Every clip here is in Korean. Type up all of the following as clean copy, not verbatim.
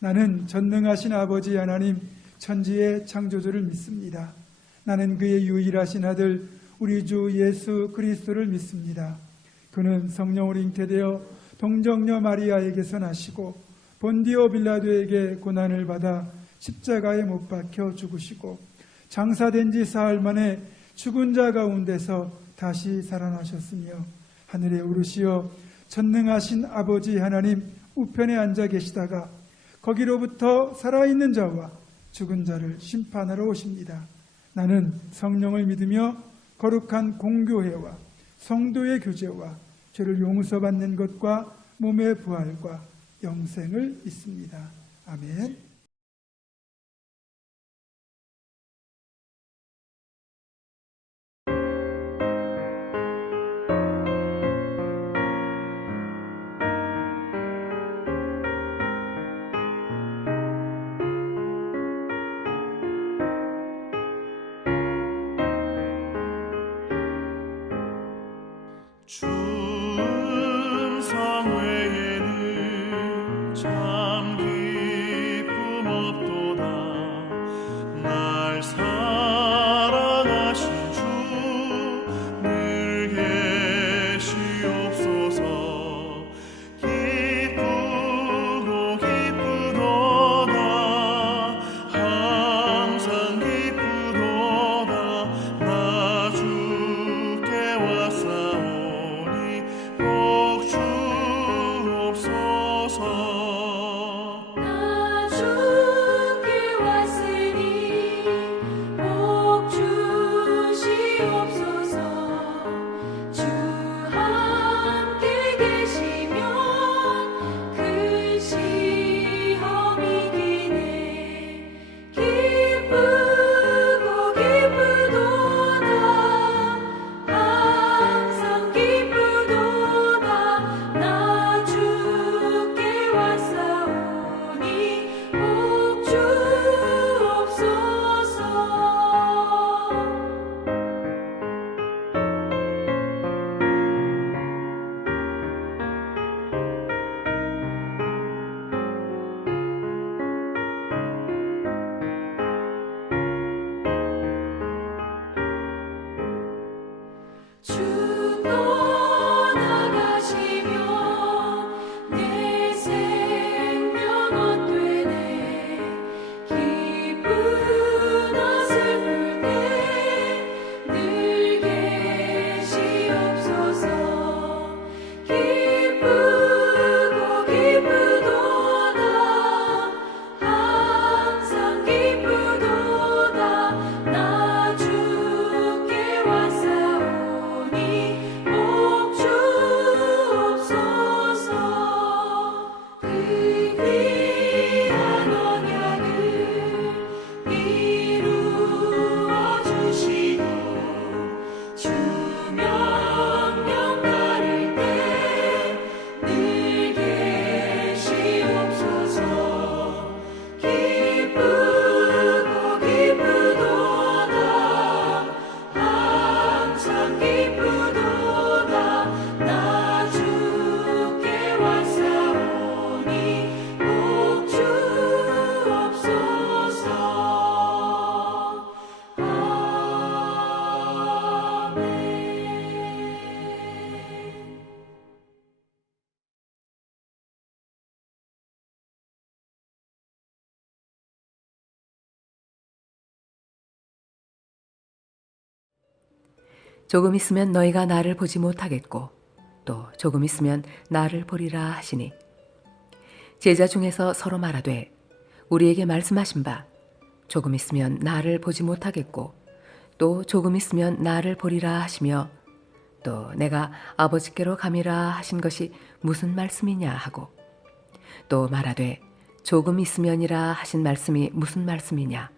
나는 전능하신 아버지 하나님 천지의 창조주를 믿습니다. 나는 그의 유일하신 아들 우리 주 예수 그리스도를 믿습니다. 그는 성령으로 잉태되어 동정녀 마리아에게서 나시고 본디오 빌라도에게 고난을 받아 십자가에 못 박혀 죽으시고 장사된 지 사흘 만에 죽은 자 가운데서 다시 살아나셨으며 하늘에 오르시어 전능하신 아버지 하나님 우편에 앉아 계시다가 거기로부터 살아있는 자와 죽은 자를 심판하러 오십니다. 나는 성령을 믿으며 거룩한 공교회와 성도의 교제와 죄를 용서받는 것과 몸의 부활과 영생을 믿습니다. 아멘. 충성 외에는 참 기쁨 없도다. 날 사랑하신 주 늘 계시옵소서. 기쁘고 기쁘도다. 항상 기쁘도다. 나 주께 왔사오니 복 주옵소서. 나 주께 왔으니 복 주시옵소서. 주 함께 계시면 큰 시험이 기네. 기쁘고 기쁘도다. 항상 기쁘도다. 나 주께 왔사오니 복 주옵소서. 주 떠나가시면 내 생명 헛되네. 기쁘나 슬플 때 늘 계시옵소서. 기쁘고 기쁘도다. 항상 기쁘도다. 나 주께 왔사오니 복 주옵소서. 그 귀한 언약을 이루어 주시고 주 명령 따를 때 늘 계시옵소서. 기쁘고 기쁘도다. 항상 기쁘도다. 나 주께 왔사오니 복 주옵소서. 아멘. 조금 있으면 너희가 나를 보지 못하겠고 또 조금 있으면 나를 보리라 하시니 제자 중에서 서로 말하되 우리에게 말씀하신 바 조금 있으면 나를 보지 못하겠고 또 조금 있으면 나를 보리라 하시며 또 내가 아버지께로 감이라 하신 것이 무슨 말씀이냐 하고 또 말하되 조금 있으면이라 하신 말씀이 무슨 말씀이냐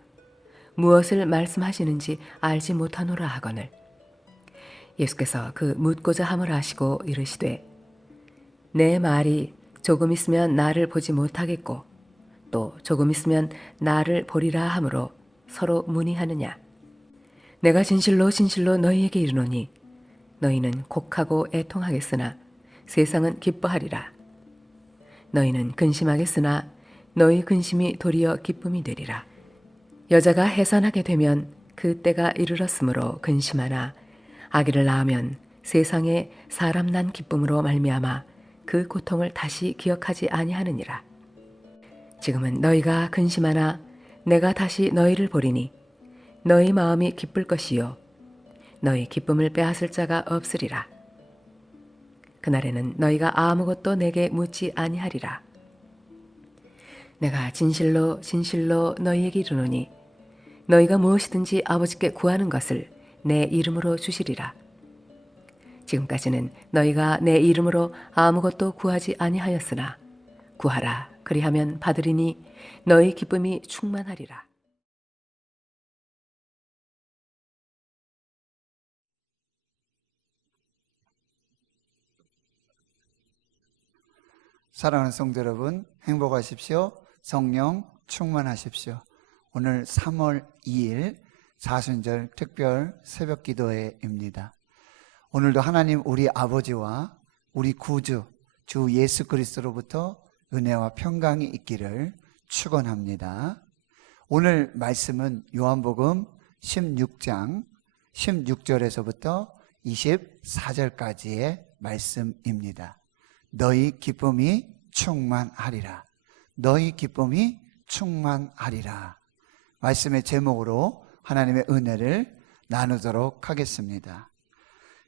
무엇을 말씀하시는지 알지 못하노라 하거늘 예수께서 그 묻고자 함을 아시고 이르시되 내 말이 조금 있으면 나를 보지 못하겠고 또 조금 있으면 나를 보리라 하므로 서로 문의하느냐. 내가 진실로 진실로 너희에게 이르노니 너희는 곡하고 애통하겠으나 세상은 기뻐하리라. 너희는 근심하겠으나 너희 근심이 도리어 기쁨이 되리라. 여자가 해산하게 되면 그 때가 이르렀으므로 근심하나 아기를 낳으면 세상에 사람 난 기쁨으로 말미암아 그 고통을 다시 기억하지 아니하느니라. 지금은 너희가 근심하나 내가 다시 너희를 보리니 너희 마음이 기쁠 것이요 너희 기쁨을 빼앗을 자가 없으리라. 그날에는 너희가 아무것도 내게 묻지 아니하리라. 내가 진실로 진실로 너희에게 이르노니 너희가 무엇이든지 아버지께 구하는 것을 내 이름으로 주시리라. 지금까지는 너희가 내 이름으로 아무것도 구하지 아니하였으나 구하라 그리하면 받으리니 너희 기쁨이 충만하리라. 사랑하는 성도 여러분, 행복하십시오. 성령 충만하십시오. 오늘 3월 2일 사순절 특별 새벽 기도회입니다. 오늘도 하나님 우리 아버지와 우리 구주 주 예수 그리스도로부터 은혜와 평강이 있기를 축원합니다. 오늘 말씀은 요한복음 16장 16절에서부터 24절까지의 말씀입니다. 너희 기쁨이 충만하리라. 너희 기쁨이 충만하리라. 말씀의 제목으로 하나님의 은혜를 나누도록 하겠습니다.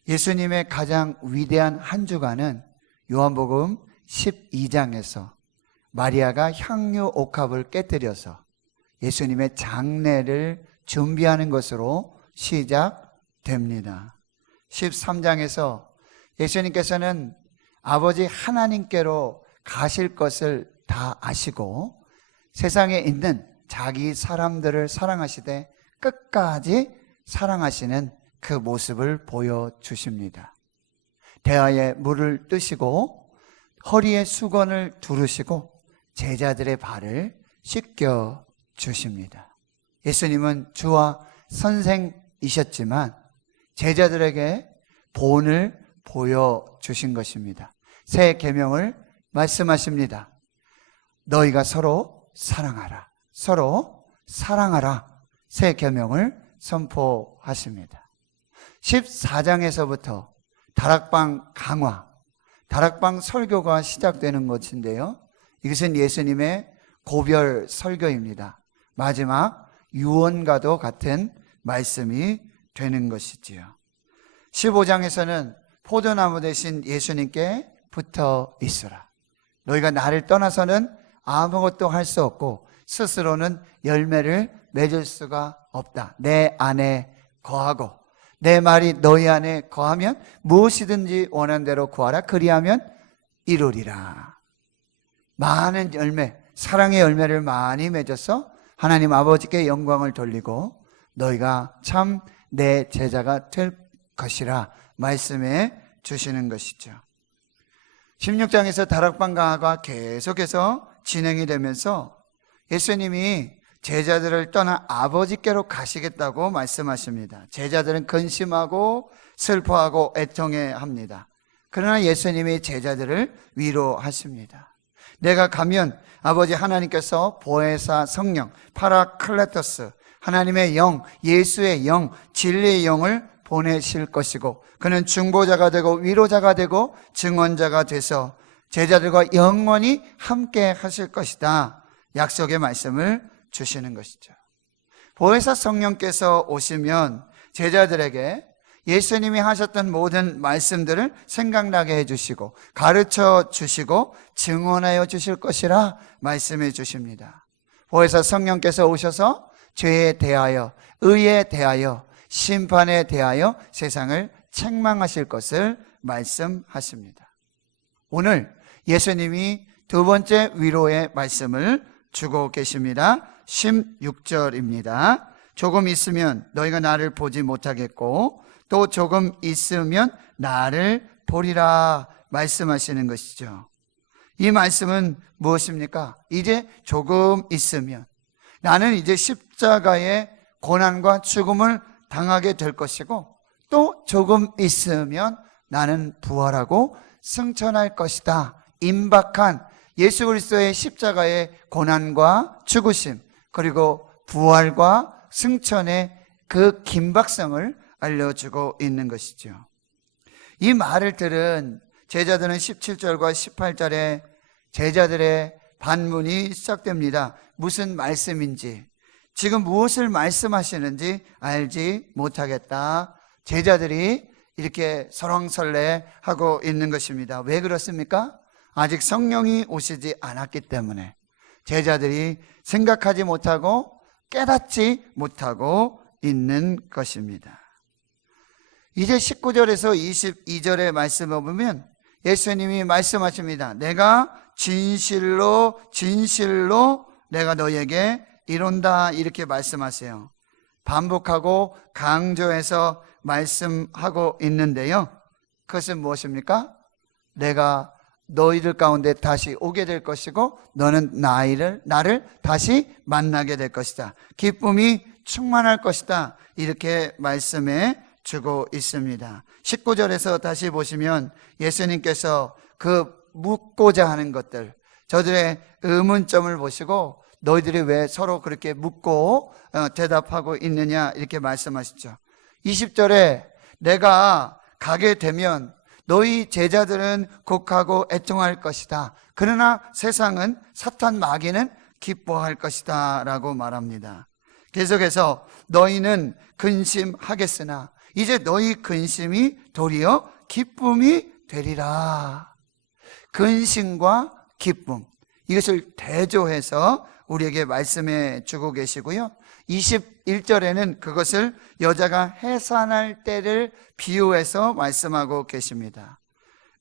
예수님의 가장 위대한 한 주간은 요한복음 12장에서 마리아가 향유 옥합을 깨뜨려서 예수님의 장례를 준비하는 것으로 시작됩니다. 13장에서 예수님께서는 아버지 하나님께로 가실 것을 다 아시고 세상에 있는 자기 사람들을 사랑하시되 끝까지 사랑하시는 그 모습을 보여주십니다. 대야에 물을 뜨시고 허리에 수건을 두르시고 제자들의 발을 씻겨 주십니다. 예수님은 주와 선생이셨지만 제자들에게 본을 보여주신 것입니다. 새 계명을 말씀하십니다. 너희가 서로 사랑하라. 서로 사랑하라. 새 계명을 선포하십니다. 14장에서부터 다락방 강화, 다락방 설교가 시작되는 것인데요. 이것은 예수님의 고별 설교입니다. 마지막 유언과도 같은 말씀이 되는 것이지요. 15장에서는 포도나무 대신 예수님께 붙어 있으라. 너희가 나를 떠나서는 아무것도 할 수 없고 스스로는 열매를 맺을 수가 없다. 내 안에 거하고 내 말이 너희 안에 거하면 무엇이든지 원하는 대로 구하라. 그리하면 이루리라. 많은 열매, 사랑의 열매를 많이 맺어서 하나님 아버지께 영광을 돌리고 너희가 참 내 제자가 될 것이라 말씀해 주시는 것이죠. 16장에서 다락방 강화가 계속해서 진행이 되면서 예수님이 제자들을 떠나 아버지께로 가시겠다고 말씀하십니다. 제자들은 근심하고 슬퍼하고 애통해합니다. 그러나 예수님이 제자들을 위로하십니다. 내가 가면 아버지 하나님께서 보혜사 성령 파라클레토스 하나님의 영, 예수의 영, 진리의 영을 보내실 것이고 그는 중보자가 되고 위로자가 되고 증언자가 돼서 제자들과 영원히 함께 하실 것이다. 약속의 말씀을 주시는 것이죠. 보혜사 성령께서 오시면 제자들에게 예수님이 하셨던 모든 말씀들을 생각나게 해주시고 가르쳐 주시고 증언하여 주실 것이라 말씀해 주십니다. 보혜사 성령께서 오셔서 죄에 대하여, 의에 대하여, 심판에 대하여 세상을 책망하실 것을 말씀하십니다. 오늘 예수님이 두 번째 위로의 말씀을 주고 계십니다. 16절입니다. 조금 있으면 너희가 나를 보지 못하겠고 또 조금 있으면 나를 보리라 말씀하시는 것이죠. 이 말씀은 무엇입니까? 이제 조금 있으면 나는 이제 십자가의 고난과 죽음을 당하게 될 것이고 또 조금 있으면 나는 부활하고 승천할 것이다. 임박한 예수 그리스도의 십자가의 고난과 죽으심, 그리고 부활과 승천의 그 긴박성을 알려주고 있는 것이죠. 이 말을 들은 제자들은 17절과 18절에 제자들의 반문이 시작됩니다. 무슨 말씀인지, 지금 무엇을 말씀하시는지 알지 못하겠다. 제자들이 이렇게 설왕설래하고 있는 것입니다. 왜 그렇습니까? 아직 성령이 오시지 않았기 때문에 제자들이 생각하지 못하고 깨닫지 못하고 있는 것입니다. 이제 19절에서 22절의 말씀을 보면 예수님이 말씀하십니다. 내가 진실로 진실로 내가 너에게 이룬다, 이렇게 말씀하세요. 반복하고 강조해서 말씀하고 있는데요. 그것은 무엇입니까? 내가 너희들 가운데 다시 오게 될 것이고 너는 나를 다시 만나게 될 것이다. 기쁨이 충만할 것이다. 이렇게 말씀해 주고 있습니다. 19절에서 다시 보시면 예수님께서 그 묻고자 하는 것들, 저들의 의문점을 보시고 너희들이 왜 서로 그렇게 묻고 대답하고 있느냐 이렇게 말씀하시죠. 20절에 내가 가게 되면 너희 제자들은 곡하고 애통할 것이다. 그러나 세상은 사탄 마귀는 기뻐할 것이다 라고 말합니다. 계속해서 너희는 근심하겠으나 이제 너희 근심이 도리어 기쁨이 되리라. 근심과 기쁨, 이것을 대조해서 우리에게 말씀해 주고 계시고요. 21절에는 그것을 여자가 해산할 때를 비유해서 말씀하고 계십니다.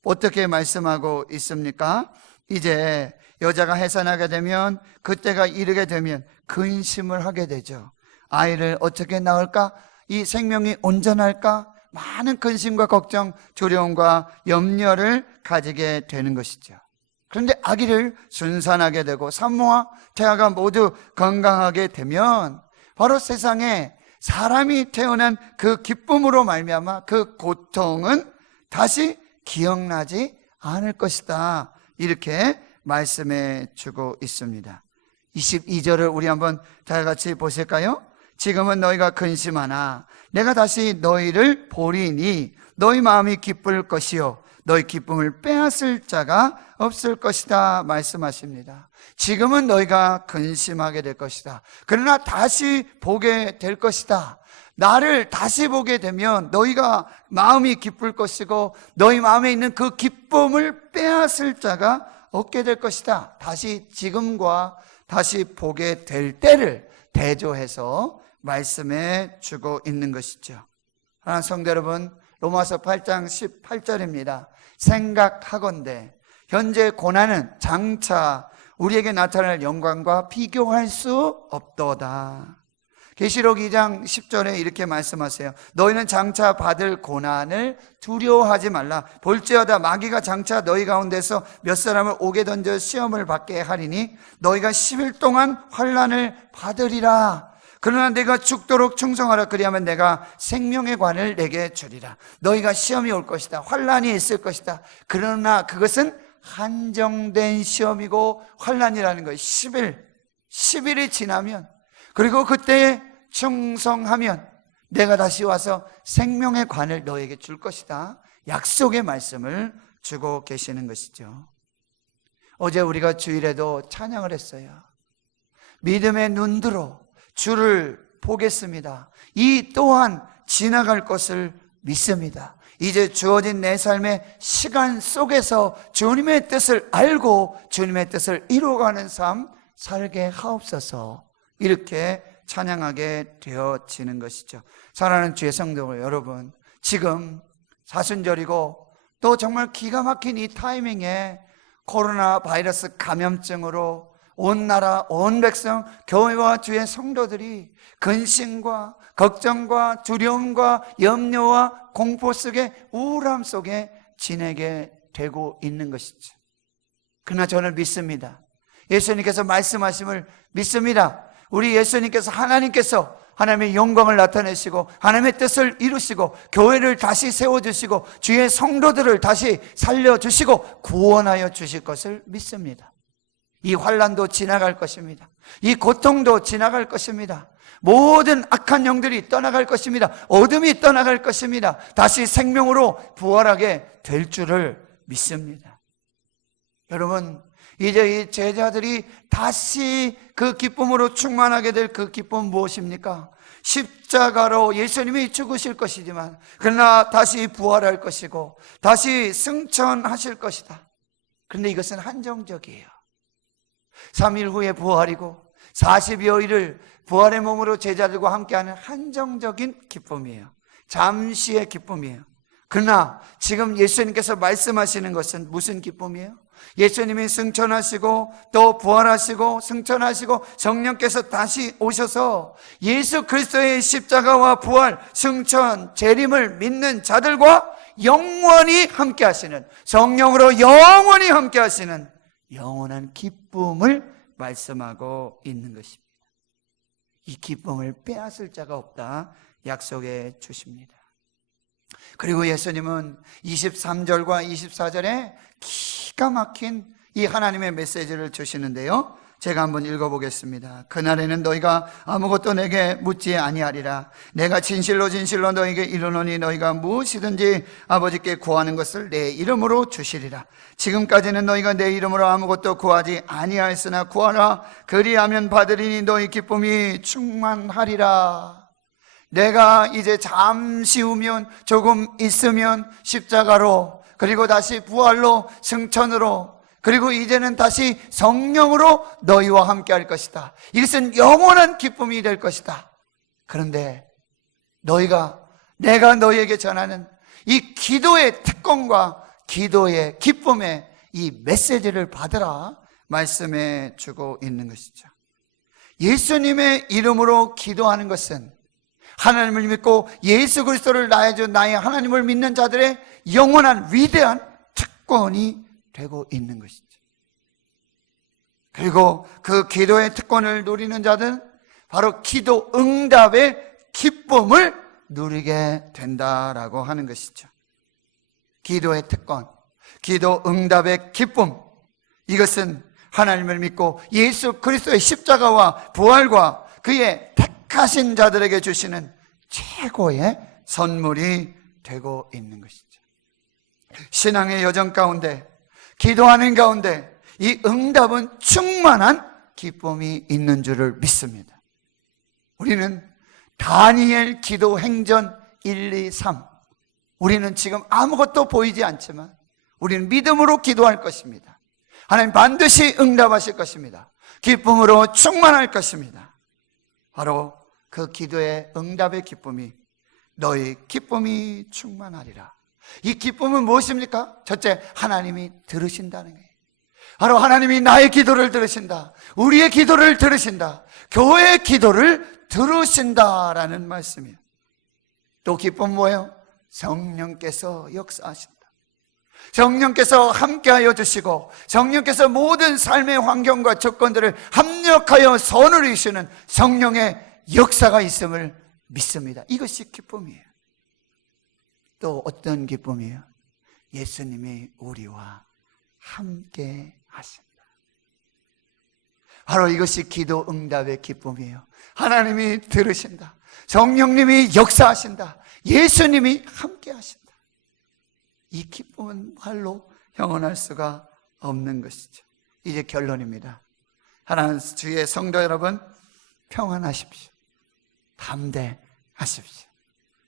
어떻게 말씀하고 있습니까? 이제 여자가 해산하게 되면, 그때가 이르게 되면 근심을 하게 되죠. 아이를 어떻게 낳을까? 이 생명이 온전할까? 많은 근심과 걱정, 두려움과 염려를 가지게 되는 것이죠. 그런데 아기를 순산하게 되고 산모와 태아가 모두 건강하게 되면 바로 세상에 사람이 태어난 그 기쁨으로 말미암아 그 고통은 다시 기억나지 않을 것이다. 이렇게 말씀해 주고 있습니다. 22절을 우리 한번 다 같이 보실까요? 지금은 너희가 근심하나 내가 다시 너희를 보리니 너희 마음이 기쁠 것이요 너희 기쁨을 빼앗을 자가 없을 것이다 말씀하십니다. 지금은 너희가 근심하게 될 것이다. 그러나 다시 보게 될 것이다. 나를 다시 보게 되면 너희가 마음이 기쁠 것이고 너희 마음에 있는 그 기쁨을 빼앗을 자가 없게 될 것이다. 다시 지금과 다시 보게 될 때를 대조해서 말씀해 주고 있는 것이죠. 하나님 성도 여러분, 로마서 8장 18절입니다. 생각하건대 현재 고난은 장차 우리에게 나타날 영광과 비교할 수 없도다. 계시록 2장 10절에 이렇게 말씀하세요. 너희는 장차 받을 고난을 두려워하지 말라. 볼지어다 마귀가 장차 너희 가운데서 몇 사람을 옥에 던져 시험을 받게 하리니 너희가 10일 동안 환난을 받으리라. 그러나 내가 죽도록 충성하라. 그리하면 내가 생명의 관을 내게 주리라. 너희가 시험이 올 것이다. 환난이 있을 것이다. 그러나 그것은 한정된 시험이고 환난이라는 거예요. 10일이 지나면, 그리고 그때에 충성하면 내가 다시 와서 생명의 관을 너에게 줄 것이다. 약속의 말씀을 주고 계시는 것이죠. 어제 우리가 주일에도 찬양을 했어요. 믿음의 눈으로 주를 보겠습니다. 이 또한 지나갈 것을 믿습니다. 이제 주어진 내 삶의 시간 속에서 주님의 뜻을 알고 주님의 뜻을 이루어가는 삶 살게 하옵소서. 이렇게 찬양하게 되어지는 것이죠. 사랑하는 주의 성도 여러분, 지금 사순절이고 또 정말 기가 막힌 이 타이밍에 코로나 바이러스 감염증으로 온 나라, 온 백성, 교회와 주의 성도들이 근심과 걱정과 두려움과 염려와 공포 속에 우울함 속에 지내게 되고 있는 것이죠. 그러나 저는 믿습니다. 예수님께서 말씀하심을 믿습니다. 우리 예수님께서 하나님께서 하나님의 영광을 나타내시고 하나님의 뜻을 이루시고 교회를 다시 세워주시고 주의 성도들을 다시 살려주시고 구원하여 주실 것을 믿습니다. 이 환난도 지나갈 것입니다. 이 고통도 지나갈 것입니다. 모든 악한 영들이 떠나갈 것입니다. 어둠이 떠나갈 것입니다. 다시 생명으로 부활하게 될 줄을 믿습니다. 여러분, 이제 이 제자들이 다시 그 기쁨으로 충만하게 될 그 기쁨은 무엇입니까? 십자가로 예수님이 죽으실 것이지만 그러나 다시 부활할 것이고 다시 승천하실 것이다. 그런데 이것은 한정적이에요. 3일 후에 부활이고 40여일을 부활의 몸으로 제자들과 함께하는 한정적인 기쁨이에요. 잠시의 기쁨이에요. 그러나 지금 예수님께서 말씀하시는 것은 무슨 기쁨이에요? 예수님이 승천하시고 또 부활하시고 승천하시고 성령께서 다시 오셔서 예수 그리스도의 십자가와 부활, 승천, 재림을 믿는 자들과 영원히 함께 하시는, 성령으로 영원히 함께 하시는 영원한 기쁨을 말씀하고 있는 것입니다. 이 기쁨을 빼앗을 자가 없다 약속해 주십니다. 그리고 예수님은 23절과 24절에 기가 막힌 이 하나님의 메시지를 주시는데요, 제가 한번 읽어보겠습니다. 그날에는 너희가 아무것도 내게 묻지 아니하리라. 내가 진실로 진실로 너희에게 이르노니 너희가 무엇이든지 아버지께 구하는 것을 내 이름으로 주시리라. 지금까지는 너희가 내 이름으로 아무것도 구하지 아니하였으나 구하라. 그리하면 받으리니 너희 기쁨이 충만하리라. 내가 이제 잠시 후면, 조금 있으면 십자가로, 그리고 다시 부활로, 승천으로, 그리고 이제는 다시 성령으로 너희와 함께 할 것이다. 이것은 영원한 기쁨이 될 것이다. 그런데 내가 너희에게 전하는 이 기도의 특권과 기도의 기쁨의 이 메시지를 받으라 말씀해 주고 있는 것이죠. 예수님의 이름으로 기도하는 것은 하나님을 믿고 예수 그리스도를 나의 하나님을 믿는 자들의 영원한 위대한 특권이 되고 있는 것이죠. 그리고 그 기도의 특권을 누리는 자들은 바로 기도 응답의 기쁨을 누리게 된다라고 하는 것이죠. 기도의 특권, 기도 응답의 기쁨, 이것은 하나님을 믿고 예수 그리스도의 십자가와 부활과 그의 택하신 자들에게 주시는 최고의 선물이 되고 있는 것이죠. 신앙의 여정 가운데, 기도하는 가운데 이 응답은 충만한 기쁨이 있는 줄을 믿습니다. 우리는 다니엘 기도 행전 1, 2, 3, 우리는 지금 아무것도 보이지 않지만 우리는 믿음으로 기도할 것입니다. 하나님 반드시 응답하실 것입니다. 기쁨으로 충만할 것입니다. 바로 그 기도의 응답의 기쁨이 너희 기쁨이 충만하리라. 이 기쁨은 무엇입니까? 첫째, 하나님이 들으신다는 거예요. 바로 하나님이 나의 기도를 들으신다. 우리의 기도를 들으신다. 교회의 기도를 들으신다라는 말씀이에요. 또 기쁨 뭐예요? 성령께서 역사하신다. 성령께서 함께하여 주시고 성령께서 모든 삶의 환경과 조건들을 합력하여 선을 이루시는 성령의 역사가 있음을 믿습니다. 이것이 기쁨이에요. 또 어떤 기쁨이에요? 예수님이 우리와 함께 하신다. 바로 이것이 기도 응답의 기쁨이에요. 하나님이 들으신다. 성령님이 역사하신다. 예수님이 함께 하신다. 이 기쁨은 말로 형언할 수가 없는 것이죠. 이제 결론입니다. 하나님 주의 성도 여러분, 평안하십시오. 담대하십시오.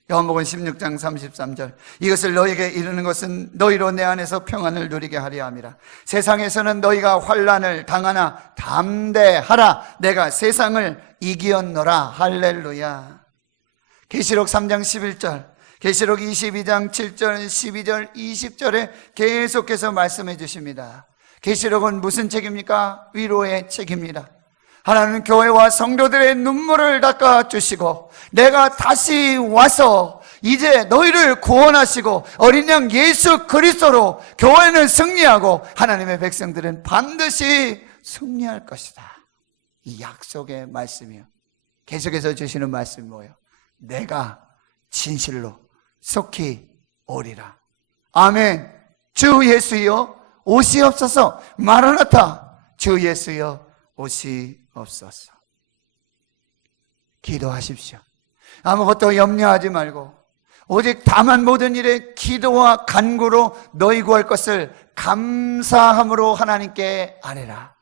요한복음 16장 33절, 이것을 너희에게 이르는 것은 너희로 내 안에서 평안을 누리게 하려 함이라. 세상에서는 너희가 환난을 당하나 담대하라. 내가 세상을 이기었노라. 할렐루야. 계시록 3장 11절, 계시록 22장 7절, 12절, 20절에 계속해서 말씀해 주십니다. 계시록은 무슨 책입니까? 위로의 책입니다. 하나님은 교회와 성도들의 눈물을 닦아주시고 내가 다시 와서 이제 너희를 구원하시고 어린 양 예수 그리스도로 교회는 승리하고 하나님의 백성들은 반드시 승리할 것이다. 이 약속의 말씀이요. 계속해서 주시는 말씀이 뭐예요? 내가 진실로 속히 오리라. 아멘. 주 예수여 오시옵소서. 마라나타. 주 예수여 오시옵소서. 기도하십시오. 아무것도 염려하지 말고 오직 다만 모든 일에 기도와 간구로 너희 구할 것을 감사함으로 하나님께 아뢰라.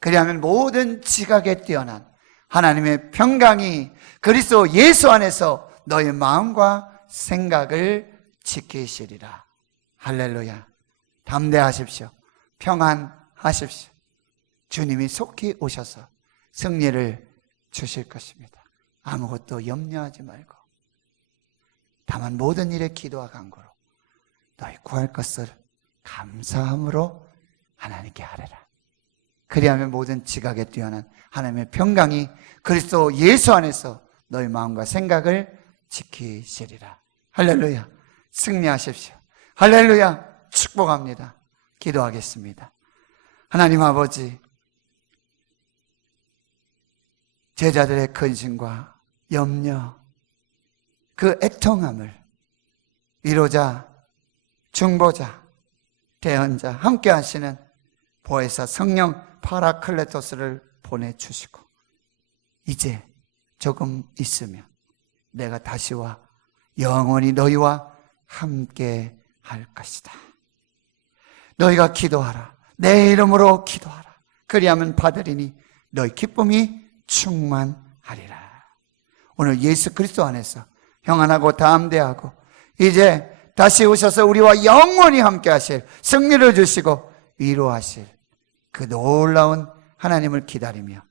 그리하면 모든 지각에 뛰어난 하나님의 평강이 그리스도 예수 안에서 너희 마음과 생각을 지키시리라. 할렐루야. 담대하십시오. 평안하십시오. 주님이 속히 오셔서 승리를 주실 것입니다. 아무것도 염려하지 말고 다만 모든 일에 기도와 간구로 너희 구할 것을 감사함으로 하나님께 아뢰라. 그리하면 모든 지각에 뛰어난 하나님의 평강이 그리스도 예수 안에서 너희 마음과 생각을 지키시리라. 할렐루야. 승리하십시오. 할렐루야. 축복합니다. 기도하겠습니다. 하나님 아버지, 제자들의 근심과 염려, 그 애통함을 위로자, 중보자, 대언자, 함께 하시는 보혜사 성령 파라클레토스를 보내주시고 이제 조금 있으면 내가 다시와 영원히 너희와 함께 할 것이다. 너희가 기도하라. 내 이름으로 기도하라. 그리하면 받으리니 너희 기쁨이 충만하리라. 오늘 예수 그리스도 안에서 평안하고 담대하고 이제 다시 오셔서 우리와 영원히 함께 하실 승리를 주시고 위로하실 그 놀라운 하나님을 기다리며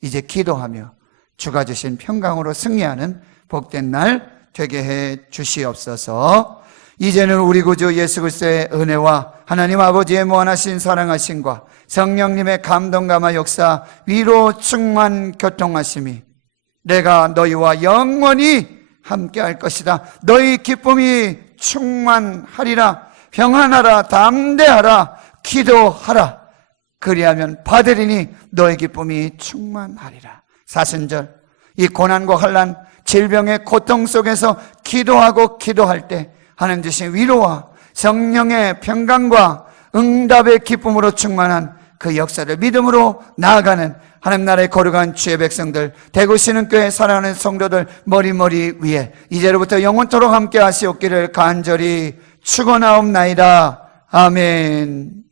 이제 기도하며 주가 주신 평강으로 승리하는 복된 날 되게 해 주시옵소서. 이제는 우리 구주 예수 그리스도의 은혜와 하나님 아버지의 무한하신 사랑하심과 성령님의 감동감화 역사 위로 충만 교통하심이 내가 너희와 영원히 함께 할 것이다. 너희 기쁨이 충만하리라. 평안하라. 담대하라. 기도하라. 그리하면 받으리니 너희 기쁨이 충만하리라. 사순절 이 고난과 환난 질병의 고통 속에서 기도할 때 하나님 주신 위로와 성령의 평강과 응답의 기쁨으로 충만한 그 역사를 믿음으로 나아가는 하나님 나라의 거룩한 주의 백성들, 대구 신흥교회 사랑하는 성도들 머리 위에 이제로부터 영원토록 함께 하시옵기를 간절히 축원하옵나이다. 아멘.